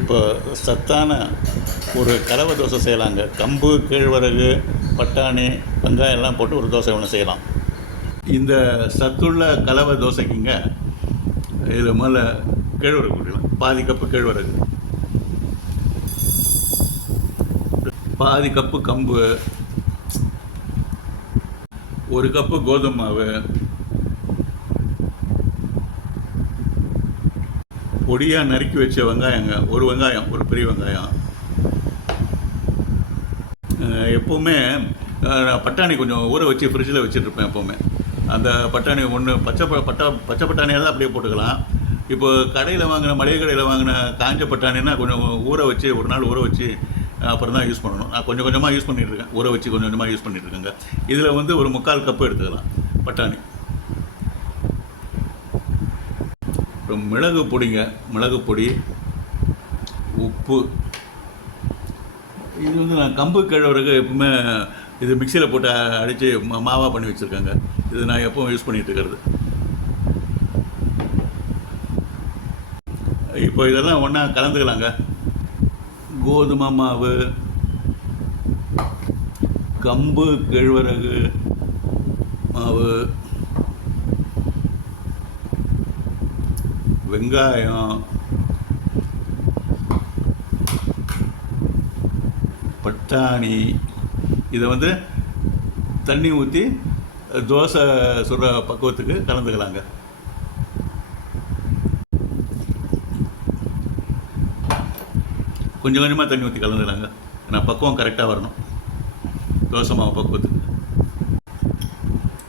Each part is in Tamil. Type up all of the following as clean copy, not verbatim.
இப்போ சத்தான ஒரு கலவை தோசை செய்யலாங்க. கம்பு, கேழ்வரகு, பட்டாணி, வெங்காயம் எல்லாம் போட்டு ஒரு தோசை ஒன்று செய்யலாம். இந்த சத்துள்ள கலவை தோசைக்குங்க இதில் முதல்ல கேழ்வரகு போட்டுக்கலாம். பாதி கப்பு கேழ்வரகு, பாதி கப்பு கம்பு, ஒரு கப்பு கோதுமை மாவு, பொடியாக நறுக்கி வச்ச வெங்காயங்க, ஒரு வெங்காயம், ஒரு பெரிய வெங்காயம். எப்போவுமே பட்டாணி கொஞ்சம் ஊற வச்சு ஃப்ரிட்ஜில் வச்சுட்ருப்பேன் எப்போவுமே. அந்த பட்டாணி ஒன்று பச்சை பட்டாணியாக தான் அப்படியே போட்டுக்கலாம். இப்போ கடையில் வாங்கின மளிகை கடையில் வாங்கின காஞ்ச பட்டாணின்னா கொஞ்சம் ஊற வச்சு ஒரு நாள் ஊற வச்சு அப்புறம் தான் யூஸ் பண்ணணும். நான் கொஞ்சம் கொஞ்சமாக யூஸ் பண்ணிகிட்ருக்கேன், ஊற வச்சு கொஞ்சம் கொஞ்சமாக யூஸ் பண்ணிகிட்ருக்கேங்க. இதில் வந்து ஒரு 3/4 கப்பு எடுத்துக்கலாம் பட்டாணி. அப்புறம் மிளகு பொடிங்க, மிளகு பொடி, உப்பு. இது வந்து நான் கம்பு கேழ்வரகு எப்பவுமே இது மிக்சியில் போட்டு அடித்து மாவாக பண்ணி வச்சுருக்கேங்க. இது நான் எப்பவும் யூஸ் பண்ணிகிட்டு இருக்கிறது. இப்போ இதெல்லாம் ஒன்றா கலந்துக்கலாங்க. கோதுமை மாவு, கம்பு கேழ்வரகு மாவு, வெங்காயம், பட்டாணி. இதை வந்து தண்ணி ஊற்றி தோசை சுடுற பக்குவத்துக்கு கலந்துக்கலாங்க. கொஞ்சம் கொஞ்சமாக தண்ணி ஊற்றி கலந்துக்கலாங்க. ஏன்னா பக்குவம் கரெக்டாக வரணும் தோசை மாவு பக்குவத்துக்கு.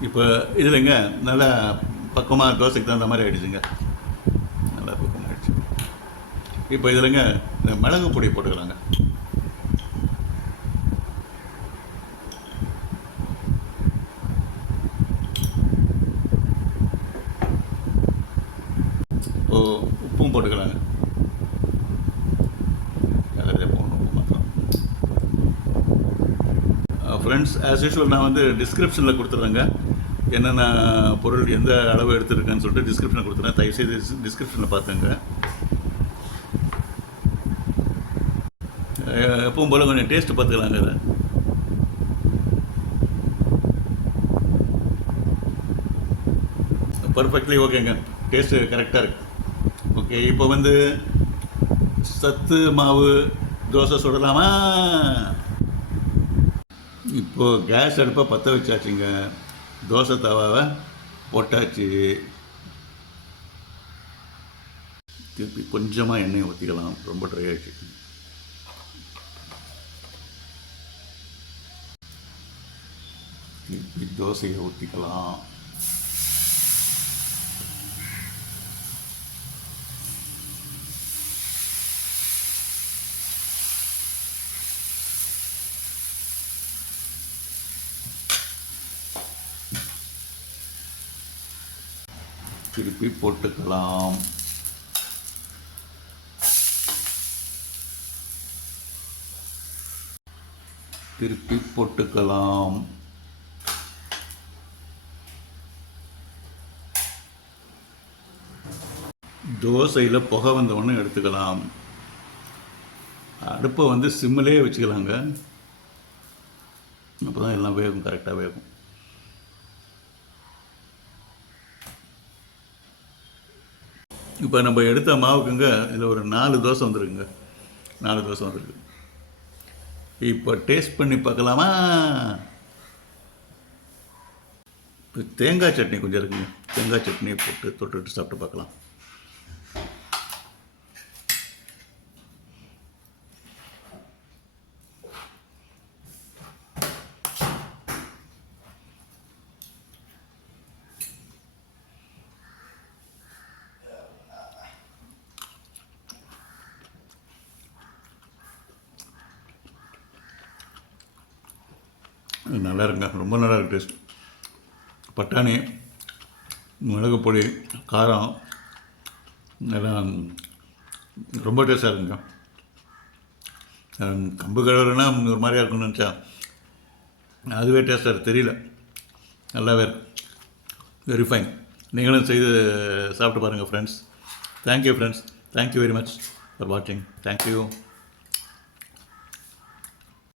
இப்போ இதுலங்க நல்லா பக்குவமாக தோசைக்கு தகுந்த மாதிரி ஆகிடுச்சுங்க. நல்லா பக்குவம் ஆகிடுச்சு. இப்போ இதுலங்க இந்த மிளகு பொடி போட்டுக்கலாங்க. உப்பும் போட்டுக்கலாங்க. ஃப்ரெண்ட்ஸ், ஆஸ் யூஷுவல் நான் வந்து டிஸ்கிரிப்ஷனில் கொடுத்துட்றேங்க. என்னென்ன பொருள் எந்த அளவு எடுத்துருக்கேன்னு சொல்லிட்டு டிஸ்கிரிப்ஷனில் கொடுத்துறேன். தயவுசெய்து டிஸ்கிரிப்ஷனில் பார்த்துங்க. எப்பவும் போல் கொஞ்சம் டேஸ்ட்டு பார்த்துக்கலாங்க. அதை பர்ஃபெக்ட்லி ஓகேங்க, டேஸ்ட்டு கரெக்டாக இருக்குது. ஓகே, இப்போ வந்து சத்து மாவு தோசை சுடலாமா? இப்போது கேஸ் அடுப்பை பற்ற வச்சாச்சுங்க. தோசை தவாவை போட்டாச்சு. திருப்பி கொஞ்சமாக எண்ணெயை ஊற்றிக்கலாம். ரொம்ப ட்ரை ஆச்சு. திருப்பி தோசையை ஊற்றிக்கலாம். திருப்பி போட்டுக்கலாம். திருப்பி போட்டுக்கலாம். தோசையில் புகை வந்தவொடனே எடுத்துக்கலாம். அடுப்பை வந்து சிம்மிலே வச்சுக்கலாங்க. அப்போ தான் எல்லாம் வேகும், கரெக்டாக வேகும். இப்போ நம்ம எடுத்த மாவுக்குங்க இதில் ஒரு 4 தோசை வந்துருக்குங்க. 4 தோசை வந்துருக்கு. இப்போ டேஸ்ட் பண்ணி பார்க்கலாமா? இப்போ தேங்காய் சட்னி கொஞ்சம் இருக்குங்க. தேங்காய் சட்னியை போட்டு தொட்டுட்டு சாப்பிட்டு பார்க்கலாம். நல்லா இருக்குங்க, ரொம்ப நல்லா இருக்குது டேஸ்ட். பட்டாணி, மிளகு பொடி, காரம் எல்லாம் ரொம்ப டேஸ்ட்டாக இருக்குங்க. கம்பு கழுவுறதுனா ஒரு மாதிரியாக இருக்குன்னு நினச்சா அதுவே டேஸ்ட்டாக தெரியல, நல்லாவே இருக்கு. Very fine. நீங்களும் செய்து சாப்பிட்டு பாருங்கள் friends. Thank you friends, thank you very much. For வாட்சிங். தேங்க்யூ.